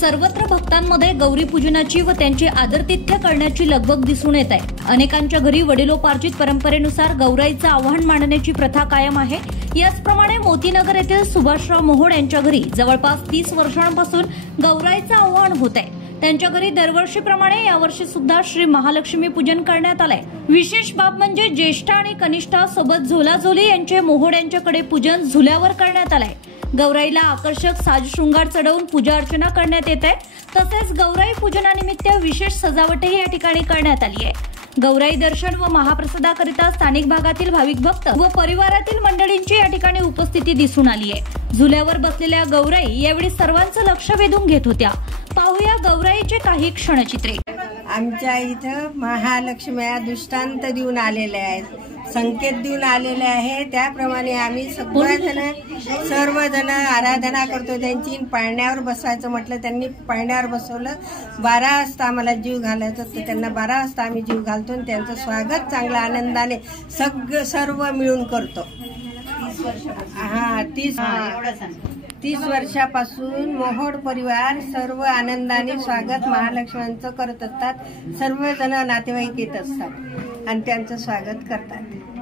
सर्वत्र भक्तांमध्ये गौरी पूजनाची व त्यांची आदरातिथ्य करण्याची लगबग दिसून येत आहे। अनेकांच्या घरी वडिलोपार्जित परंपरेनुसार गौराईचं आव्हान मांडण्याची प्रथा कायम आहे। याचप्रमाणे मोतीनगर येथील सुभाषराव मोहोड यांच्या घरी जवळपास 30 वर्षांपासून गौराईचं आव्हान होत आहे। त्यांच्या घरी दरवर्षीप्रमाणे यावर्षी सुद्धा श्री महालक्ष्मी पूजन करण्यात आलंय। विशेष बाब म्हणजे ज्येष्ठ आणि कनिष्ठा सोबत झोलाझोली यांचे मोहोड यांच्याकडे पूजन झुल्यावर करण्यात आलंय। गौराईला आकर्षक साजशृंगार चढवून पूजा अर्चना करण्यात येत आहे। तसेच गौराई पूजनानिमित्त विशेष सजावटही या ठिकाणी करण्यात आली आहे। गौराई दर्शन व महाप्रसादाकरिता स्थानिक भागातील भाविक भक्त व परिवारातील मंडळींची या ठिकाणी उपस्थिती दिसून आली आहे। झुल्यावर बसलेल्या गौराई यावेळी सर्वांचं लक्ष वेधून घेत होत्या। पाहूया गौराईचे काही क्षणचित्रे। आमच्या इथं महालक्ष्म्या दृष्टांत देऊन आलेल्या आहेत, संकेत देऊन आलेले आहे। त्याप्रमाणे आम्ही सर्वजण आराधना करतो त्यांची। पाळण्यावर बसवायचं म्हटलं त्यांनी पाळण्यावर बसवलं। 12 वाजता आम्हाला जीव घालायचं तर त्यांना 12 वाजता आम्ही जीव घालतो आणि त्यांचं स्वागत चांगल्या आनंदाने सर्व मिळून करतो। 30 वर्षापासून मोहोड परिवार सर्व आनंदाने स्वागत महालक्ष्म्यांचं करत असतात। सर्वजण नातेवाईक येत असतात आणि त्यांचं स्वागत करतात।